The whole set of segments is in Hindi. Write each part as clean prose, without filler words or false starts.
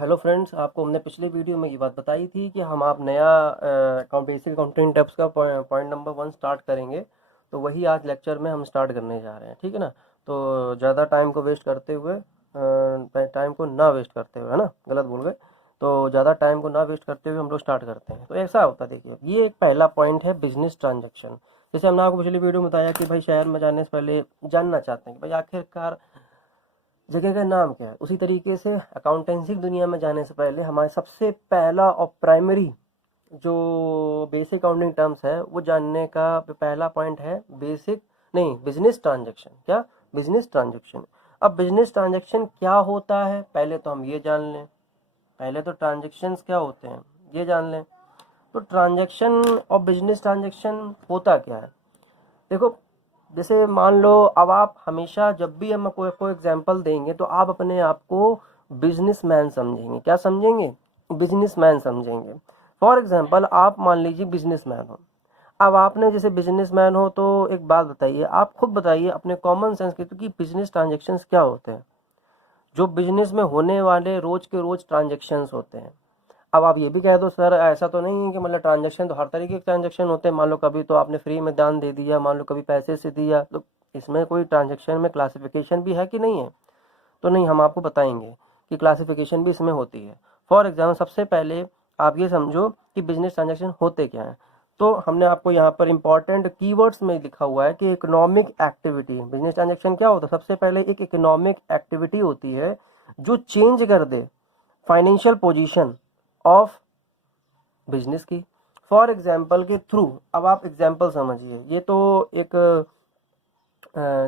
हेलो फ्रेंड्स, आपको हमने पिछले वीडियो में ये बात बताई थी कि हम आप नया बेसिक अकाउंटिंग टिप्स का पॉइंट नंबर 1 स्टार्ट करेंगे। तो वही आज लेक्चर में हम स्टार्ट करने जा रहे हैं, ठीक है ना। तो ज़्यादा टाइम को वेस्ट करते हुए टाइम को ना वेस्ट करते हुए, है ना, गलत बोल गए। तो ज़्यादा टाइम को ना वेस्ट करते हुए हम लोग स्टार्ट करते हैं। तो ऐसा होता है, देखिए, ये एक पहला पॉइंट है, बिजनेस ट्रांजेक्शन। जैसे हमने आपको पिछली वीडियो में बताया कि भाई शहर में जाने से पहले जानना चाहते हैं कि भाई आखिरकार जगह का नाम क्या है। उसी तरीके से अकाउंटेंसी की दुनिया में जाने से पहले हमारे सबसे पहला और प्राइमरी जो बेसिक अकाउंटिंग टर्म्स है वो जानने का पहला पॉइंट है बेसिक, नहीं, बिजनेस ट्रांजैक्शन। क्या? Business transaction. अब बिजनेस ट्रांजैक्शन क्या होता है पहले तो हम ये जान लें। पहले तो ट्रांजैक्शंस क्या होते हैं ये जान लें। तो ट्रांजैक्शन और बिजनेस ट्रांजैक्शन होता क्या है, देखो। जैसे मान लो, अब आप हमेशा जब भी हम कोई एग्जांपल देंगे तो आप अपने आप को बिजनेसमैन समझेंगे। क्या समझेंगे? बिजनेसमैन समझेंगे। फॉर एग्जांपल, आप मान लीजिए बिजनेसमैन हो। अब आपने जैसे बिजनेसमैन हो तो एक बात बताइए, आप खुद बताइए अपने कॉमन सेंस के, कि बिजनेस ट्रांजेक्शन्स क्या होते हैं, जो बिजनेस में होने वाले रोज के रोज ट्रांजेक्शन्स होते हैं। अब आप ये भी कह दो, सर ऐसा तो नहीं है कि मतलब ट्रांजैक्शन तो हर तरीके के ट्रांजैक्शन होते हैं। मान लो कभी तो आपने फ्री में दान दे दिया, मान लो कभी पैसे से दिया, तो इसमें कोई ट्रांजैक्शन में क्लासिफिकेशन भी है कि नहीं है? तो नहीं, हम आपको बताएंगे कि क्लासिफिकेशन भी इसमें होती है। फॉर एग्जाम्पल, सबसे पहले आप ये समझो कि बिजनेस ट्रांजैक्शन होते क्या हैं। तो हमने आपको यहाँ पर इंपॉर्टेंट कीवर्ड्स में लिखा हुआ है कि इकोनॉमिक एक्टिविटी। बिजनेस ट्रांजैक्शन क्या होता है? सबसे पहले एक इकोनॉमिक एक्टिविटी होती है जो चेंज कर दे फाइनेंशियल पोजीशन ऑफ बिजनेस की। फॉर एग्जाम्पल के थ्रू, अब आप एग्जाम्पल समझिए, ये तो एक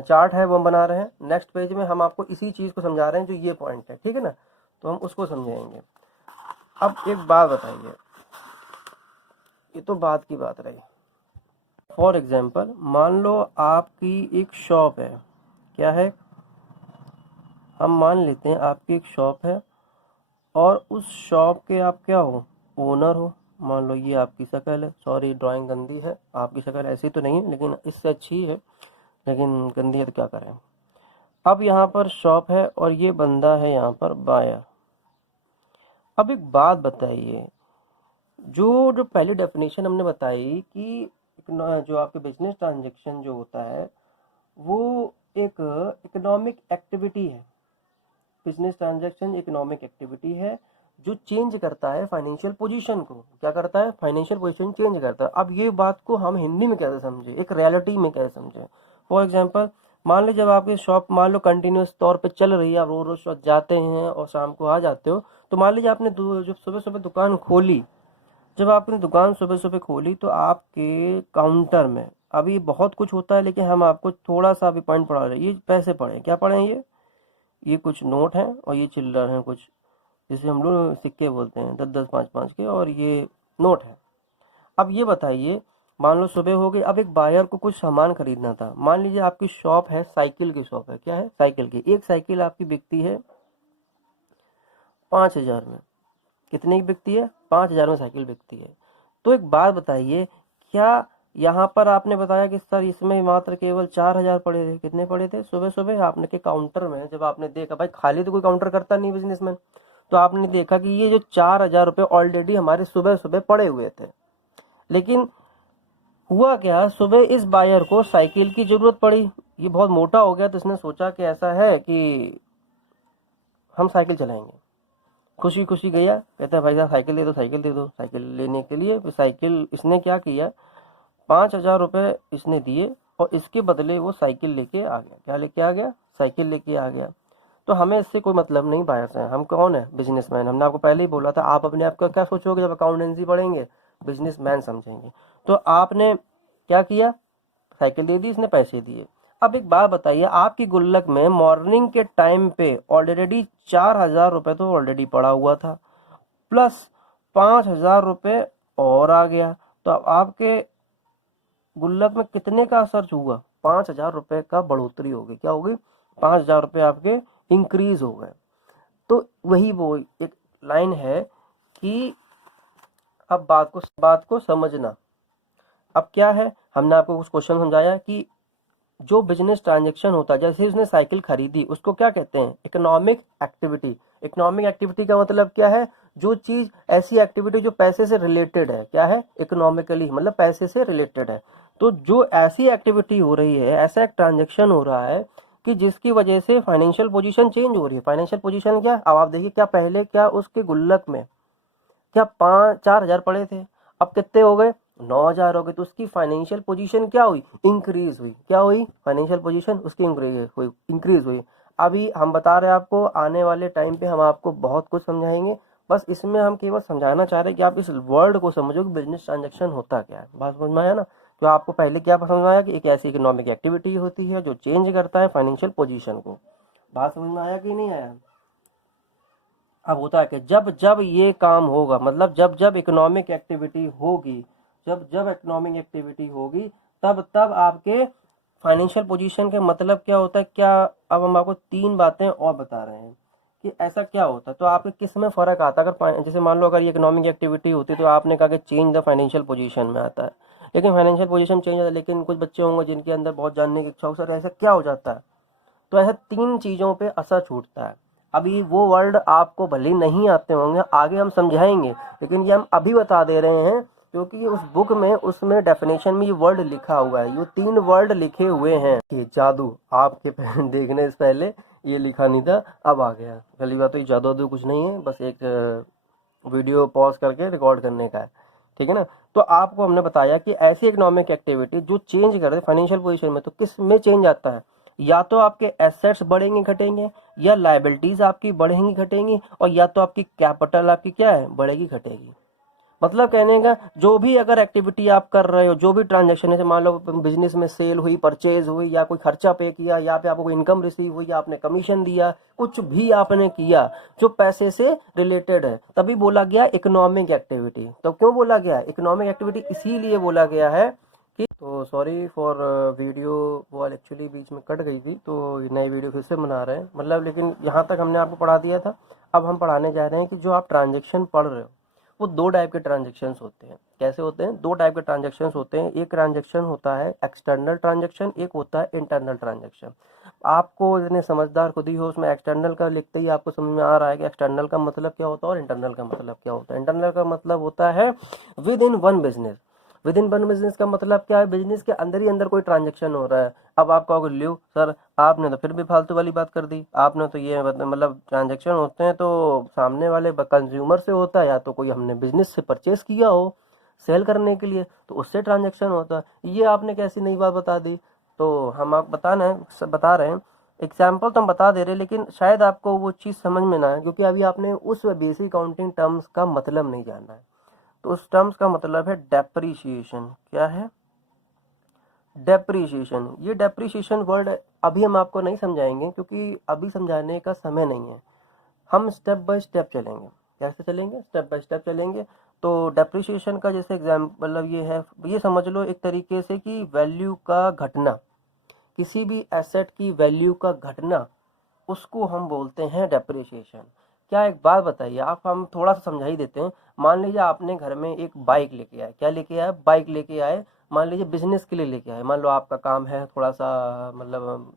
चार्ट है वो हम बना रहे हैं। नेक्स्ट पेज में हम आपको इसी चीज़ को समझा रहे हैं जो ये पॉइंट है, ठीक है ना। तो हम उसको समझाएंगे। अब एक बात बताइए, ये तो बात की बात रही। फॉर एग्जाम्पल, मान लो आपकी एक शॉप है। क्या है? हम मान लेते हैं आपकी एक शॉप है और उस शॉप के आप क्या हो? ओनर हो। मान लो ये आपकी शक्ल है, सॉरी ड्राइंग गंदी है, आपकी शक्ल ऐसी तो नहीं है लेकिन इससे अच्छी है, लेकिन गंदी है तो क्या करें। अब यहाँ पर शॉप है और ये बंदा है यहाँ पर बायर। अब एक बात बताइए, जो जो पहली डेफिनेशन हमने बताई कि जो आपके बिजनेस ट्रांजेक्शन जो होता है वो एक इकोनॉमिक एक्टिविटी है। बिजनेस ट्रांजैक्शन इकोनॉमिक एक्टिविटी है जो चेंज करता है फाइनेंशियल पोजीशन को। क्या करता है? फाइनेंशियल पोजीशन चेंज करता है। अब ये बात को हम हिंदी में कैसे समझे, एक रियलिटी में कैसे समझे। फॉर एग्जांपल, मान लो जब आपकी शॉप मान लो कंटिन्यूस तौर पे चल रही है, आप रोज रोज जाते हैं और शाम को आ जाते हो, तो मान लीजिए आपने जब सुबह सुबह दुकान खोली, जब आपने दुकान सुबह सुबह खोली तो आपके काउंटर में अभी बहुत कुछ होता है, लेकिन हम आपको थोड़ा सा अभी पॉइंट पढ़ा रहे हैं। ये पैसे पड़े, क्या पड़े हैं? ये कुछ नोट हैं और ये चिल्लर हैं कुछ, जिसे हम लोग सिक्के बोलते हैं, 10-10, 5-5 के, और ये नोट है। अब ये बताइए, मान लो सुबह हो गई, अब एक बायर को कुछ सामान खरीदना था। मान लीजिए आपकी शॉप है, साइकिल की शॉप है। क्या है? साइकिल की। एक साइकिल आपकी बिकती है 5,000 में। कितने की बिकती है? 5,000 में साइकिल बिकती है। तो एक बात बताइए, क्या यहाँ पर आपने बताया कि सर इसमें मात्र केवल 4,000 पड़े थे? कितने पड़े थे? सुबह सुबह आपने के काउंटर में जब आपने देखा, भाई खाली तो कोई काउंटर करता नहीं बिजनेसमैन, तो आपने देखा कि ये जो 4,000 रुपये ऑलरेडी हमारे सुबह सुबह पड़े हुए थे। लेकिन हुआ क्या, सुबह इस बायर को साइकिल की जरूरत पड़ी। ये बहुत मोटा हो गया तो इसने सोचा कि ऐसा है कि हम साइकिल चलाएंगे। खुशी खुशी गया, कहता है भाई साहब साइकिल दे दो, साइकिल दे दो। साइकिल लेने के लिए साइकिल इसने क्या किया, 5,000 रुपये इसने दिए और इसके बदले वो साइकिल लेके आ गया। क्या लेके आ गया? साइकिल लेके आ गया। तो हमें इससे कोई मतलब नहीं, बायर से। हम कौन है? बिजनेसमैन। हमने आपको पहले ही बोला था, आप अपने आप का क्या सोचोगे जब अकाउंटेंसी पढ़ेंगे? बिजनेसमैन समझेंगे। तो आपने क्या किया? साइकिल दे दी, इसने पैसे दिए। अब एक बात बताइए, आपकी गुल्लक में मॉर्निंग के टाइम पे ऑलरेडी 4,000 रुपये तो ऑलरेडी पड़ा हुआ था, प्लस 5,000 रुपये और आ गया। तो अब आपके गुल्लक में कितने का सर्च हुआ? 5,000 रुपये का बढ़ोतरी होगी। क्या होगी? 5,000 रुपये आपके इंक्रीज हो गए। तो वही वो एक लाइन है कि अब बात को समझना। अब क्या है, हमने आपको कुछ क्वेश्चन समझाया कि जो बिजनेस ट्रांजैक्शन होता है, जैसे उसने साइकिल खरीदी, उसको क्या कहते हैं? Economic activity. इकोनॉमिक एक्टिविटी का मतलब क्या है, जो चीज, ऐसी एक्टिविटी जो पैसे से रिलेटेड है, क्या है, इकोनॉमिकली मतलब पैसे से रिलेटेड है। तो जो ऐसी एक्टिविटी हो रही है, ऐसा एक ट्रांजेक्शन हो रहा है कि जिसकी वजह से फाइनेंशियल पोजीशन चेंज हो रही है। फाइनेंशियल पोजीशन क्या, अब आप देखिए, क्या पहले क्या उसके गुल्लक में क्या 4,000 पड़े थे, अब कितने हो गए, 9,000 हो गए। तो उसकी फाइनेंशियल पोजीशन क्या हुई, इंक्रीज हुई। क्या हुई, फाइनेंशियल पोजीशन उसकी इंक्रीज हुई। अभी हम बता रहे हैं आपको, आने वाले टाइम पे हम आपको बहुत कुछ समझाएंगे। बस इसमें हम केवल समझाना चाह रहे हैं कि आप इस वर्ड को समझो कि बिजनेस ट्रांजेक्शन होता क्या है। बात समझ में आया ना। तो आपको पहले क्या समझ में आया कि एक ऐसी इकोनॉमिक एक्टिविटी होती है जो चेंज करता है फाइनेंशियल पोजीशन को। बात समझ में आया कि नहीं आया। अब होता है कि जब जब ये काम होगा, मतलब जब जब इकोनॉमिक एक्टिविटी होगी, जब जब इकोनॉमिक एक्टिविटी होगी, तब तब आपके फाइनेंशियल पोजीशन के मतलब क्या होता है, क्या। अब हम आपको 3 बातें और बता रहे हैं कि ऐसा क्या होता है। तो आपके किस में फर्क आता है, अगर जैसे मान लो अगर ये इकोनॉमिक एक्टिविटी होती तो आपने कहा कि चेंज द फाइनेंशियल पोजीशन में आता है, लेकिन फाइनेंशियल पोजीशन चेंज होता है। लेकिन कुछ बच्चे होंगे जिनके अंदर बहुत जानने की इच्छा हो, सर ऐसा क्या हो जाता है। तो ऐसा 3 चीजों पे असर छूटता है। अभी वो वर्ड आपको भले नहीं आते होंगे, आगे हम समझाएंगे, लेकिन ये हम अभी बता दे रहे हैं क्योंकि उस बुक में, उसमें डेफिनेशन में ये वर्ड लिखा हुआ है। ये 3 वर्ड लिखे हुए हैं कि जादू आपके देखने से पहले ये लिखा नहीं था, अब आ गया। पहली बात तो ये जादू वादू कुछ नहीं है, बस एक वीडियो पॉज करके रिकॉर्ड करने का है, ठीक है ना। तो आपको हमने बताया कि ऐसी इकोनॉमिक एक्टिविटी जो चेंज कर दे फाइनेंशियल पोजीशन में, तो किस में चेंज आता है, या तो आपके एसेट्स बढ़ेंगे घटेंगे, या लाइबिलिटीज आपकी बढ़ेंगी घटेंगी, और या तो आपकी कैपिटल आपकी क्या है, बढ़ेगी घटेगी। मतलब कहने का, जो भी अगर एक्टिविटी आप कर रहे हो, जो भी ट्रांजैक्शन है, मान लो बिजनेस में सेल हुई, परचेज हुई, या कोई खर्चा पे किया, या पे आपको कोई इनकम रिसीव हुई, या आपने कमीशन दिया, कुछ भी आपने किया जो पैसे से रिलेटेड है, तभी बोला गया इकोनॉमिक एक्टिविटी। तो क्यों बोला गया इकोनॉमिक एक्टिविटी, इसीलिए बोला गया है कि, तो सॉरी फॉर वीडियो, वो एक्चुअली बीच में कट गई थी, तो नई वीडियो फिर से बना रहे हैं मतलब। लेकिन यहाँ तक हमने आपको पढ़ा दिया था। अब हम पढ़ाने जा रहे हैं कि जो आप ट्रांजेक्शन पढ़ रहे हो, वो 2 टाइप के ट्रांजेक्शन्स होते हैं। कैसे होते हैं, 2 टाइप के ट्रांजेक्शन्स होते हैं। एक ट्रांजेक्शन होता है एक्सटर्नल ट्रांजेक्शन, एक होता है इंटरनल ट्रांजेक्शन। आपको इतने समझदार खुद ही हो, उसमें एक्सटर्नल का लिखते ही आपको समझ में आ रहा है कि एक्सटर्नल का मतलब क्या होता है और इंटरनल का मतलब क्या होता है। इंटरनल का मतलब होता है with in one business. With in one business का मतलब क्या है, बिजनेस के अंदर ही अंदर कोई ट्रांजेक्शन हो रहा है। अब आप कहोगे ल्यू सर, आपने तो फिर भी फालतू वाली बात कर दी, आपने तो ये मतलब ट्रांजेक्शन होते हैं तो सामने वाले कंज्यूमर से होता है, या तो कोई हमने बिजनेस से परचेस किया हो सेल करने के लिए, तो उससे ट्रांजेक्शन होता है। ये आपने कैसी नई बात बता दी। तो हम आप बता रहे हैं, एग्जाम्पल तो हम बता दे रहे हैं, लेकिन शायद आपको वो चीज़ समझ में ना आए, क्योंकि अभी आपने उस बेसिक अकाउंटिंग टर्म्स का मतलब नहीं जानना है। तो उस टर्म्स का मतलब है डेप्रीशिएशन। क्या है, डेप्रीशिएशन। ये डेप्रीशिएशन वर्ड अभी हम आपको नहीं समझाएंगे, क्योंकि अभी समझाने का समय नहीं है। हम स्टेप बाय स्टेप चलेंगे। कैसे चलेंगे, स्टेप बाय स्टेप चलेंगे। तो डेप्रीशिएशन का जैसे एग्जाम्पल मतलब ये है, ये समझ लो एक तरीके से कि वैल्यू का घटना, किसी भी एसेट की वैल्यू का घटना, उसको हम बोलते हैं डेप्रिसिएशन। क्या, एक बात बताइए आप, हम थोड़ा सा समझा ही देते हैं। मान लीजिए आपने घर में एक बाइक लेके आए, क्या लेके आए, बाइक लेके आए। मान लीजिए बिजनेस के लिए लेके आए, मान लो आपका काम है थोड़ा सा मतलब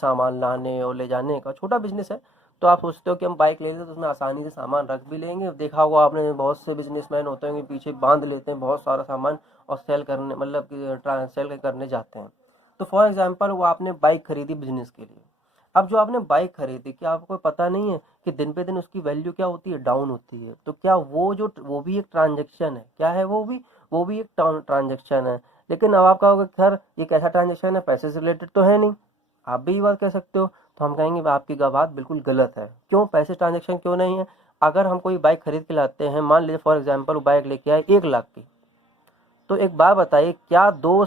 सामान लाने और ले जाने का, छोटा बिजनेस है। तो आप सोचते हो कि हम बाइक ले लेते तो उसमें आसानी से सामान रख भी लेंगे। देखा होगा आपने, बहुत से बिजनेसमैन होते हैं पीछे बांध लेते हैं बहुत सारा सामान और सेल करने, मतलब कि सेल करने जाते हैं। तो फॉर एग्जाम्पल, वो आपने बाइक खरीदी बिजनेस के लिए। अब जो आपने बाइक खरीदी, क्या आपको पता नहीं है कि दिन पे दिन उसकी वैल्यू क्या होती है, डाउन होती है। तो क्या वो भी एक ट्रांजेक्शन है, क्या है वो भी एक ट्रांजेक्शन है। लेकिन अब आप कहोगे सर ये कैसा ट्रांजेक्शन है, पैसे से रिलेटेड तो है नहीं। आप भी ये बात कह सकते हो। तो हम कहेंगे आपकी बात बिल्कुल गलत है। क्यों, पैसे ट्रांजेक्शन क्यों नहीं है। अगर हम कोई बाइक खरीद के लाते हैं, मान लीजिए फॉर एग्जाम्पल बाइक लेके आए 1 लाख की, तो एक बात बताइए, क्या 2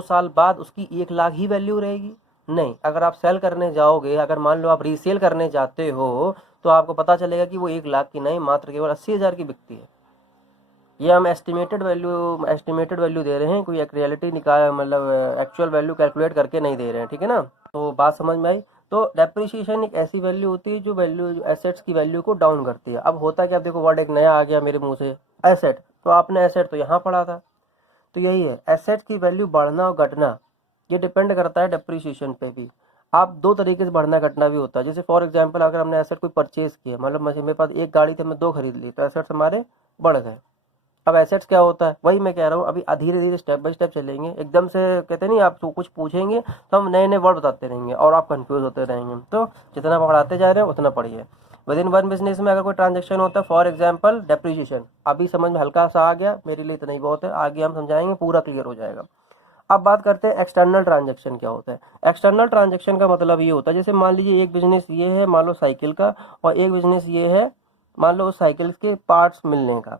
साल बाद उसकी 1 लाख ही वैल्यू रहेगी। नहीं, अगर आप सेल करने जाओगे, अगर मान लो आप रीसेल करने जाते हो, तो आपको पता चलेगा कि वो 1 लाख की नहीं, मात्र केवल 80,000 की बिकती है। ये हम एस्टिमेटेड वैल्यू दे रहे हैं, कोई एक रियलिटी निकाल मतलब एक्चुअल वैल्यू कैलकुलेट करके नहीं दे रहे हैं, ठीक है ना। तो बात समझ में आई। तो डेप्रिसिएशन एक ऐसी वैल्यू होती है जो एसेट्स की वैल्यू को डाउन करती है। अब होता है कि, अब देखो वर्ड एक नया आ गया मेरे मुंह से, एसेट। तो आपने एसेट तो यहाँ पढ़ा था। तो यही है, एसेट की वैल्यू बढ़ना और घटना ये डिपेंड करता है डेप्रिसिएशन पे भी। आप दो तरीके से बढ़ना घटना भी होता है। जैसे फॉर एग्जांपल अगर हमने एसेट कोई परचेज किया, मतलब मेरे पास एक गाड़ी थी, मैं दो खरीद ली, तो एसेट्स हमारे बढ़ गए। अब एसेट्स क्या होता है, वही मैं कह रहा हूँ, अभी धीरे धीरे स्टेप बाय स्टेप चलेंगे। एकदम से कहते नहीं, आप कुछ पूछेंगे तो हम नए नए वर्ड बताते रहेंगे और आप कंफ्यूज होते रहेंगे। तो जितना पढ़ाते जा रहे हैं उतना पढ़िए। विद इन वन बिजनेस में अगर कोई ट्रांजेक्शन होता है, फॉर एग्जाम्पल डेप्रीशिएशन, अभी समझ में हल्का सा आ गया, मेरे लिए इतना ही बहुत है, आगे हम समझाएंगे पूरा क्लियर हो जाएगा। अब बात करते हैं एक्सटर्नल ट्रांजेक्शन क्या होता है। एक्सटर्नल ट्रांजेक्शन का मतलब ये होता है, जैसे मान लीजिए एक बिजनेस ये है, मान लो साइकिल का, और एक बिजनेस ये है, मान लो उस साइकिल के पार्ट्स मिलने का।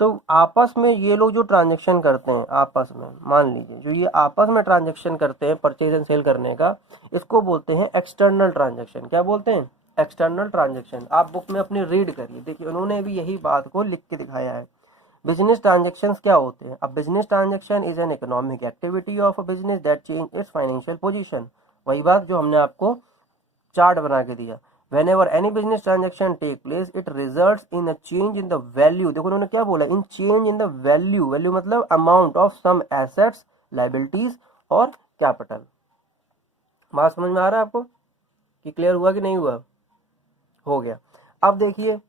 तो आपस में ये लोग जो ट्रांजेक्शन करते हैं आपस में, मान लीजिए जो ये आपस में ट्रांजेक्शन करते हैं परचेज एंड सेल करने का, इसको बोलते हैं एक्सटर्नल ट्रांजेक्शन। क्या बोलते हैं? External transaction. आप बुक में अपनी रीड करिए, देखिए उन्होंने भी यही बात को लिख के दिखाया है। बिजनेस ट्रांजेक्शन क्या होते हैं? अब business transaction is an economic activity of a business that change it's financial position. वही बात जो हमने आपको चार्ट बना के दिया। whenever any business transaction take place it results in a change in the value। देखो उन्होंने क्या बोला, in change in the value। Value मतलब amount of some assets, liabilities और कैपिटल। बात समझ में आ रहा है आपको कि क्लियर हुआ कि नहीं हुआ? हो गया। अब देखिए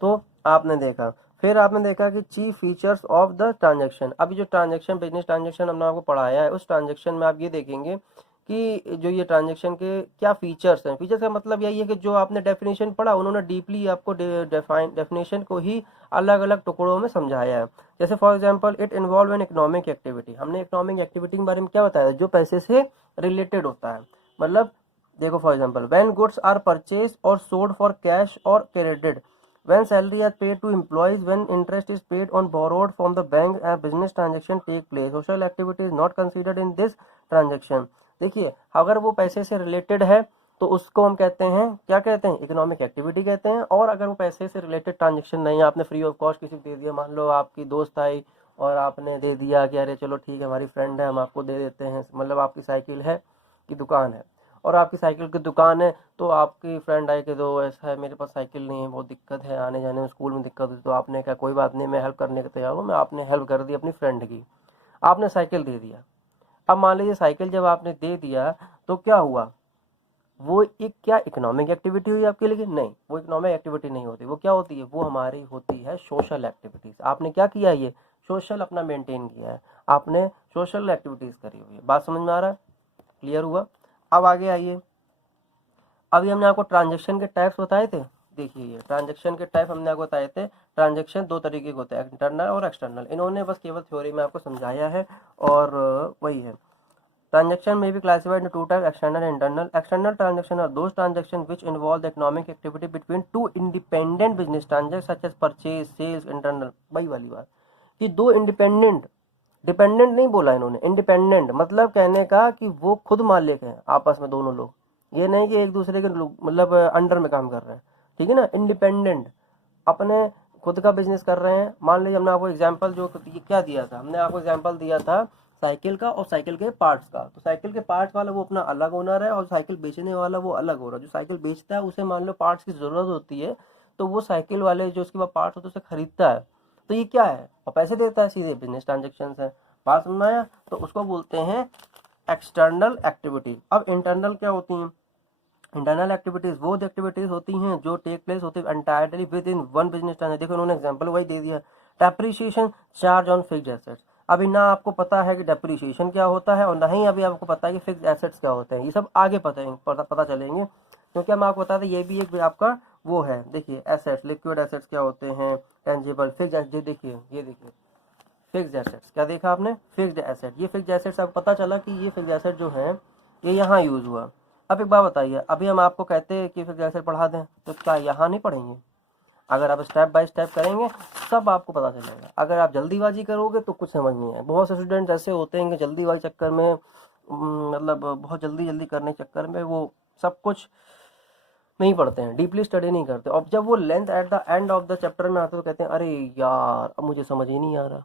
तो आपने देखा, फिर आपने देखा कि chief features of the transaction. अभी जो ट्रांजैक्शन, बिजनेस ट्रांजैक्शन हमने आपको पढ़ाया है, उस ट्रांजैक्शन में आप ये देखेंगे कि जो ये ट्रांजैक्शन के क्या फीचर्स हैं। फीचर्स का मतलब यही है कि जो आपने डेफिनेशन पढ़ा, उन्होंने डीपली आपको डेफिनेशन को ही अलग अलग टुकड़ों में समझाया है। जैसे for example it involve an economic activity. हमने इकोनॉमिक एक्टिविटी के बारे में क्या बताया, जो पैसे से रिलेटेड होता है। मतलब देखो for example when goods are purchase और सोल्ड फॉर कैश और credit, when salary is paid to employees, when interest is paid on borrowed from the bank, a business transaction take place। social activity is not considered in this transaction। देखिए अगर वो पैसे से रिलेटेड है तो उसको हम कहते हैं, क्या कहते हैं, इकोनॉमिक एक्टिविटी कहते हैं। और अगर वो पैसे से रिलेटेड ट्रांजेक्शन नहीं, आपने फ्री ऑफ कॉस्ट किसी को दे दिया, मान लो आपकी दोस्त आई और आपने दे दिया कि अरे चलो ठीक है हमारी फ्रेंड है हम आपको दे देते हैं, मतलब आपकी साइकिल है की दुकान है और आपकी साइकिल की दुकान है, तो आपकी फ्रेंड आई कि दो ऐसा है मेरे पास साइकिल नहीं है, बहुत दिक्कत है आने जाने में, स्कूल में दिक्कत हुई, तो आपने कहा कोई बात नहीं मैं हेल्प करने के तैयार हूँ, मैं आपने हेल्प कर दी अपनी फ्रेंड की, आपने साइकिल दे दिया। अब मान लीजिए साइकिल जब आपने दे दिया तो क्या हुआ, वो एक क्या इकोनॉमिक एक्टिविटी हुई आपके लिए? नहीं, वो इकोनॉमिक एक्टिविटी नहीं होती। वो क्या होती है? वो हमारी होती है सोशल एक्टिविटीज। आपने क्या किया, ये सोशल अपना मेंटेन किया है, आपने सोशल एक्टिविटीज करी हुई है। बात समझ में आ रहा है? क्लियर हुआ? अब आगे आइए, अभी हमने आपको ट्रांजैक्शन के टाइप्स बताए थे। देखिए ये ट्रांजैक्शन के टाइप हमने आपको बताए थे। ट्रांजैक्शन दो तरीके के होते हैं, इंटरनल और एक्सटर्नल। इन्होंने बस केवल थ्योरी में आपको समझाया है और वही है। ट्रांजैक्शन में भी classified two type, external and internal. External transaction are those transaction which involve the economic activity between two independent business transaction such as purchase sales. Internal वही वाली बात कि दो इंडिपेंडेंट, डिपेंडेंट नहीं बोला इन्होंने, इंडिपेंडेंट मतलब कहने का कि वो खुद मालिक हैं आपस में दोनों लोग, ये नहीं कि एक दूसरे के मतलब अंडर में काम कर रहे हैं, ठीक है ना। इंडिपेंडेंट अपने खुद का बिजनेस कर रहे हैं। मान लीजिए हमने आपको एग्जांपल जो क्या दिया था, हमने आपको एग्जांपल दिया था साइकिल का और साइकिल के पार्ट्स का। तो साइकिल के पार्ट्स वाला वो अपना अलग ओनर है और साइकिल बेचने वाला वो अलग हो रहा है। जो साइकिल बेचता है उसे मान लो पार्ट्स की जरूरत होती है, तो वो साइकिल वाले जो उसके पास पार्ट्स होते हैं उसे खरीदता है, तो ये क्या है, और पैसे देता है, सीधे बिजनेस ट्रांजेक्शन है। बात समझ में आया? तो उसको बोलते हैं एक्सटर्नल एक्टिविटी। अब इंटरनल क्या होती हैं? इंटरनल एक्टिविटीज वो एक्टिविटीज होती हैं जो टेक प्लेस होती है entirely with in one business transaction. देखो उन्होंने एग्जांपल वही दे दिया, depreciation charge on fixed assets. अभी ना आपको पता है कि डेप्रिसिएशन क्या होता है और ना ही अभी आपको पता है कि फिक्स्ड एसेट्स क्या होते हैं। ये सब आगे पता चलेंगे, क्योंकि हम आपको बताते हैं ये भी एक आपका वो है। देखिए एसेट्स, लिक्विड एसेट्स क्या होते हैं, टेंजिबल, फिक्स्ड एसेट्स। देखिए ये देखिए फिक्स्ड एसेट्स, क्या देखा आपने, फिक्स्ड एसेट। ये फिक्स्ड एसेट्स आपको पता चला कि ये फिक्स्ड एसेट जो है ये यहाँ यूज हुआ। अब एक बात बताइए, अभी हम आपको कहते हैं कि फिक्स्ड एसेट पढ़ा दें तो क्या यहाँ नहीं पढ़ेंगे? अगर आप स्टेप बाय स्टेप करेंगे सब आपको पता चलेगा। अगर आप जल्दीबाजी करोगे तो कुछ समझ नहीं आए। बहुत से स्टूडेंट्स ऐसे होते हैं कि जल्दीबाजी चक्कर में मतलब बहुत जल्दी जल्दी करने के चक्कर में वो सब कुछ नहीं पढ़ते हैं, डीपली स्टडी नहीं करते, और जब वो length at the end of the chapter में आते तो कहते हैं अरे यार अब मुझे समझ ही नहीं आ रहा।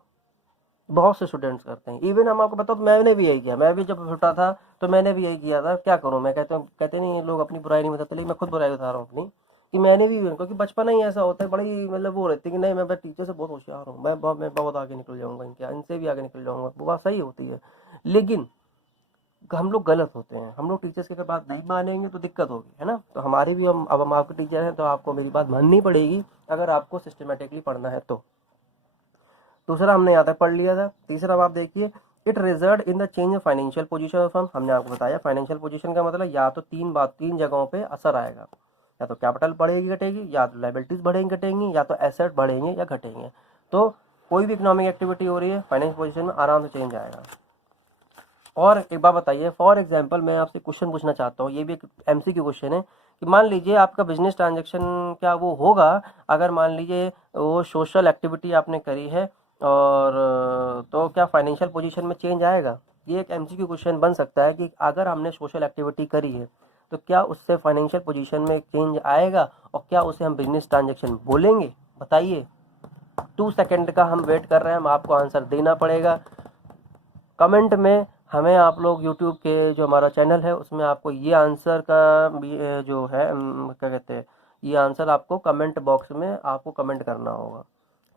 बहुत से स्टूडेंट्स करते हैं। इवन हम आपको बताओ, मैंने भी यही किया, मैं भी जब छोटा था तो मैंने भी यही किया था। क्या करूं मैं, कहते नहीं लोग अपनी बुराई नहीं बताते, लेकिन मैं खुद बुराई बता रहा हूँ अपनी, कि मैंने भी, क्योंकि बचपन ही ऐसा होता है, बड़ी मतलब वो रहती है कि नहीं मैं टीचर से बहुत होशियार हूँ, मैं बहुत आगे निकल जाऊंगा, इनसे भी आगे निकल जाऊंगा, वो बात सही होती है। लेकिन हम लोग गलत होते हैं, हम लोग टीचर्स की अगर बात नहीं मानेंगे तो दिक्कत होगी, है ना। तो हमारी भी, हम आपके टीचर हैं तो आपको मेरी बात माननी पड़ेगी अगर आपको सिस्टमेटिकली पढ़ना है तो। दूसरा हमने यहाँ तक पढ़ लिया था। तीसरा अब आप देखिए, it result in the change of financial position of firm. हमने आपको बताया फाइनेंशियल पोजीशन का मतलब या तो तीन जगहों पे असर आएगा, या तो कैपिटल बढ़ेगी घटेगी, या तो लाइबिलिटीज बढ़ेंगी घटेंगी, या तो एसेट बढ़ेंगे या घटेंगे। तो कोई भी इकोनॉमिक एक्टिविटी हो रही है फाइनेंशियल पोजीशन में आराम से चेंज आएगा। और एक बात बताइए, फॉर एग्जांपल मैं आपसे क्वेश्चन पूछना चाहता हूँ, ये भी एक एमसीक्यू क्वेश्चन है कि मान लीजिए आपका बिजनेस ट्रांजैक्शन क्या वो होगा अगर मान लीजिए वो सोशल एक्टिविटी आपने करी है, और तो क्या फाइनेंशियल पोजीशन में चेंज आएगा। ये एक एमसीक्यू क्वेश्चन बन सकता है कि अगर हमने सोशल एक्टिविटी करी है तो क्या उससे फाइनेंशियल पोजीशन में चेंज आएगा, और क्या उसे हम बिजनेस ट्रांजेक्शन बोलेंगे। बताइए, 2 सेकेंड का हम वेट कर रहे हैं, हम आपको आंसर देना पड़ेगा। कमेंट में हमें आप लोग यूट्यूब के जो हमारा चैनल है उसमें आपको ये आंसर का भी जो है क्या कहते हैं, ये आंसर आपको कमेंट बॉक्स में आपको कमेंट करना होगा,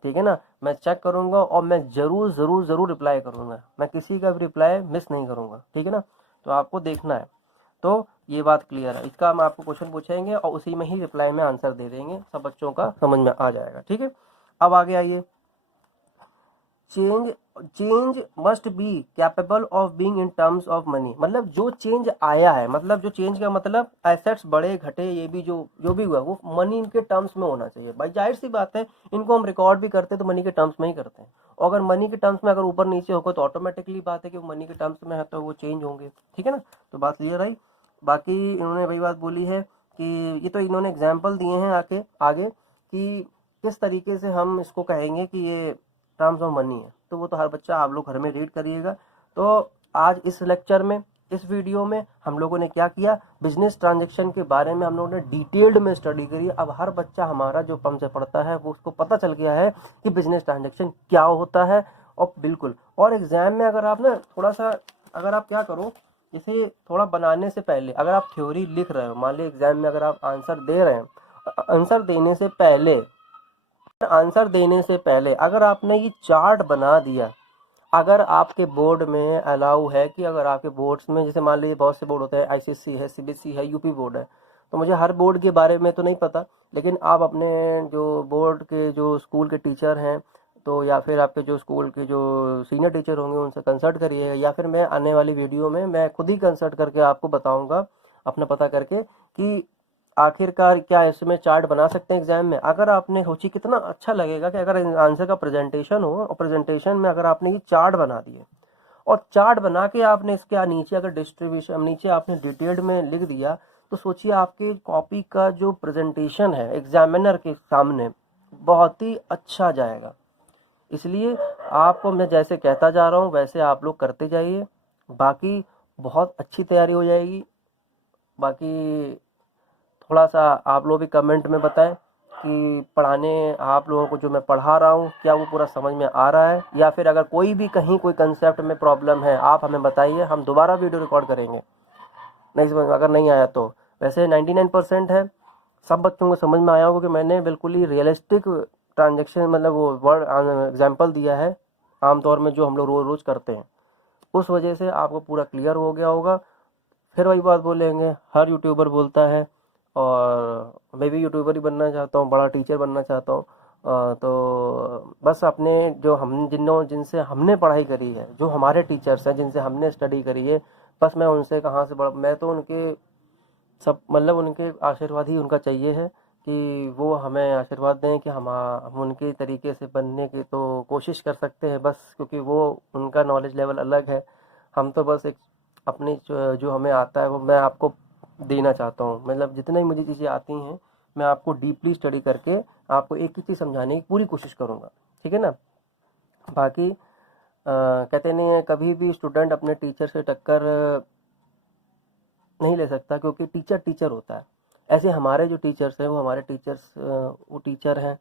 ठीक है ना। मैं चेक करूँगा और मैं ज़रूर ज़रूर ज़रूर रिप्लाई करूँगा, मैं किसी का भी रिप्लाई मिस नहीं करूँगा, ठीक है ना। तो आपको देखना है, तो ये बात क्लियर है। इसका हम आपको क्वेश्चन पूछेंगे और उसी में ही रिप्लाई में आंसर दे देंगे, सब बच्चों का समझ में आ जाएगा, ठीक है। अब आगे आइए, change change must be capable of being in terms of money. मतलब जो चेंज आया है, मतलब जो चेंज का मतलब एसेट्स बढ़े घटे, ये भी जो जो भी हुआ वो मनी के टर्म्स में होना चाहिए। भाई जाहिर सी बात है, इनको हम रिकॉर्ड भी करते हैं तो मनी के टर्म्स में ही करते हैं, और अगर मनी के टर्म्स में अगर ऊपर नीचे होगा तो ऑटोमेटिकली बात है कि वो मनी के टर्म्स में है तो वो चेंज होंगे, ठीक है ना। तो बात क्लियर आई। बाकी इन्होंने वही बात बोली है कि ये तो इन्होंने एग्जाम्पल दिए हैं आगे आगे कि किस तरीके से हम इसको कहेंगे कि ये टर्म्स ऑफ मनी है, तो वो तो हर बच्चा आप लोग घर में रीड करिएगा। तो आज इस लेक्चर में, इस वीडियो में हम लोगों ने क्या किया, बिजनेस ट्रांजैक्शन के बारे में हम लोगों ने डिटेल्ड में स्टडी करी। अब हर बच्चा हमारा जो पंप से पढ़ता है वो उसको पता चल गया है कि बिजनेस ट्रांजैक्शन क्या होता है। और बिल्कुल, और एग्जाम में अगर आप ना थोड़ा सा, अगर आप क्या करो, जैसे थोड़ा बनाने से पहले अगर आप थ्योरी लिख रहे हो, मान ली एग्जाम में अगर आप आंसर दे रहे हैं, आंसर देने से पहले अगर आपने ये चार्ट बना दिया, अगर आपके बोर्ड में अलाउ है कि अगर आपके बोर्ड्स में, जैसे मान लीजिए बहुत से बोर्ड होते हैं, आईसीएसई है, सीबीएसई है, यूपी बोर्ड है, तो मुझे हर बोर्ड के बारे में तो नहीं पता, लेकिन आप अपने जो बोर्ड के जो स्कूल के टीचर हैं, तो या फिर आपके जो स्कूल के जो सीनियर टीचर होंगे उनसे कंसल्ट करिएगा, या फिर मैं आने वाली वीडियो में मैं खुद ही कंसल्ट करके आपको बताऊंगा, अपना पता करके, कि आखिरकार क्या इसमें चार्ट बना सकते हैं एग्जाम में। अगर आपने सोची कितना अच्छा लगेगा कि अगर आंसर का प्रेजेंटेशन हो और प्रेजेंटेशन में अगर आपने ये चार्ट बना दिए, और चार्ट बना के आपने इसके नीचे अगर डिस्ट्रीब्यूशन नीचे आपने डिटेल्ड में लिख दिया, तो सोचिए आपके कॉपी का जो प्रेजेंटेशन है एग्जामिनर के सामने बहुत ही अच्छा जाएगा। इसलिए आपको मैं जैसे कहता जा रहा हूँ वैसे आप लोग करते जाइए, बाकी बहुत अच्छी तैयारी हो जाएगी। बाकी थोड़ा सा आप लोग भी कमेंट में बताएं कि पढ़ाने आप लोगों को जो मैं पढ़ा रहा हूँ क्या वो पूरा समझ में आ रहा है, या फिर अगर कोई भी कहीं कोई कंसेप्ट में प्रॉब्लम है आप हमें बताइए, हम दोबारा वीडियो रिकॉर्ड करेंगे, नहीं समझ में अगर नहीं आया तो। वैसे 99% है सब बच्चों को समझ में आया होगा कि मैंने बिल्कुल ही रियलिस्टिक ट्रांजेक्शन मतलब वो वर्ड एग्जाम्पल दिया है, आमतौर में जो हम लोग रोज़ रोज़ करते हैं, उस वजह से आपको पूरा क्लियर हो गया होगा। फिर वही बात बोलेंगे, हर यूट्यूबर बोलता है, और मैं भी यूट्यूबर ही बनना चाहता हूँ, बड़ा टीचर बनना चाहता हूँ। तो बस अपने जो हम जिनसे हमने पढ़ाई करी है, जो हमारे टीचर्स हैं जिनसे हमने स्टडी करी है, बस मैं उनसे कहाँ से बड़ा, मैं तो उनके सब मतलब उनके आशीर्वाद ही उनका चाहिए है कि वो हमें आशीर्वाद दें कि हम उनके तरीके से बनने की तो कोशिश कर सकते हैं बस, क्योंकि वो उनका नॉलेज लेवल अलग है। हम तो बस एक अपनी जो हमें आता है वो मैं आपको देना चाहता हूँ, मतलब जितनी मुझे चीज़ें आती हैं मैं आपको डीपली स्टडी करके आपको एक ही चीज़ समझाने की पूरी कोशिश करूँगा, ठीक है ना। बाकी कहते नहीं है कभी भी स्टूडेंट अपने टीचर से टक्कर नहीं ले सकता, क्योंकि टीचर टीचर होता है। ऐसे हमारे जो टीचर्स हैं वो हमारे टीचर्स वो टीचर हैं,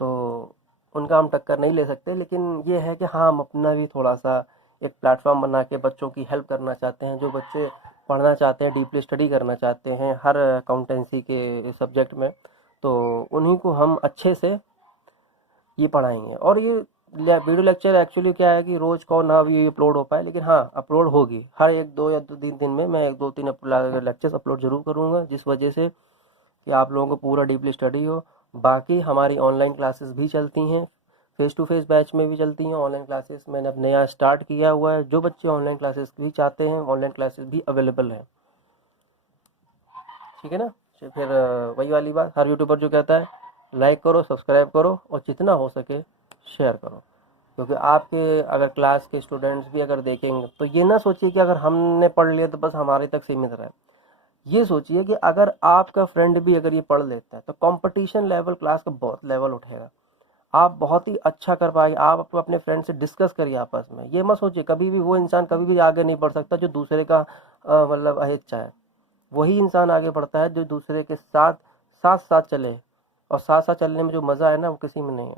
तो उनका हम टक्कर नहीं ले सकते। लेकिन ये है कि हाँ, हम अपना भी थोड़ा सा एक प्लेटफॉर्म बना के बच्चों की हेल्प करना चाहते हैं, जो बच्चे पढ़ना चाहते हैं, डीपली स्टडी करना चाहते हैं हर अकाउंटेंसी के सब्जेक्ट में, तो उन्हीं को हम अच्छे से ये पढ़ाएंगे। और ये वीडियो लेक्चर एक्चुअली क्या है कि रोज़ को ना भी अपलोड हो पाए, लेकिन हाँ अपलोड होगी हर एक दो या दो तीन दिन में। मैं एक दो तीन लेक्चर्स अपलोड जरूर करूँगा, जिस वजह से कि आप लोगों को पूरा डीपली स्टडी हो। बाकी हमारी ऑनलाइन क्लासेस भी चलती हैं, फेस टू फेस बैच में भी चलती हैं ऑनलाइन क्लासेस। मैंने अब नया स्टार्ट किया हुआ है, जो बच्चे ऑनलाइन क्लासेस भी चाहते हैं ऑनलाइन क्लासेस भी अवेलेबल हैं, ठीक है ना। फिर वही वाली बात, हर यूट्यूबर जो कहता है लाइक करो, सब्सक्राइब करो और जितना हो सके शेयर करो। क्योंकि आपके अगर क्लास के स्टूडेंट्स भी अगर देखेंगे तो ये ना सोचिए कि अगर हमने पढ़ लिया तो बस हमारे तक सीमित रहे। ये सोचिए कि अगर आपका फ्रेंड भी अगर ये पढ़ लेता है तो कंपटीशन लेवल क्लास का बहुत लेवल उठेगा, आप बहुत ही अच्छा कर पाएंगे। आप अपने फ्रेंड से डिस्कस करिए आपस में। ये मत सोचिए कभी भी वो इंसान कभी भी आगे नहीं बढ़ सकता जो दूसरे का मतलब अहिच्छा है। वही इंसान आगे बढ़ता है जो दूसरे के साथ साथ साथ चले, और साथ साथ चलने में जो मज़ा है ना वो किसी में नहीं है,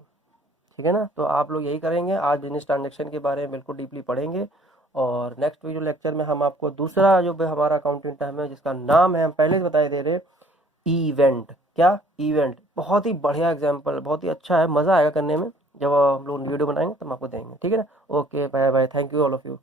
ठीक है ना। तो आप लोग यही करेंगे, आज बिजनेस ट्रांजेक्शन के बारे में बिल्कुल डीपली पढ़ेंगे। और नेक्स्ट वीडियो लेक्चर में हम आपको दूसरा जो भी हमारा अकाउंटिंग टर्म है जिसका नाम है, हम पहले बताए दे रहे, इवेंट। क्या? इवेंट। बहुत ही बढ़िया एग्जाम्पल, बहुत ही अच्छा है, मज़ा आएगा करने में। जब हम लोग वीडियो बनाएंगे तो हम आपको देंगे, ठीक है ना। Okay, bye bye, thank you all of you.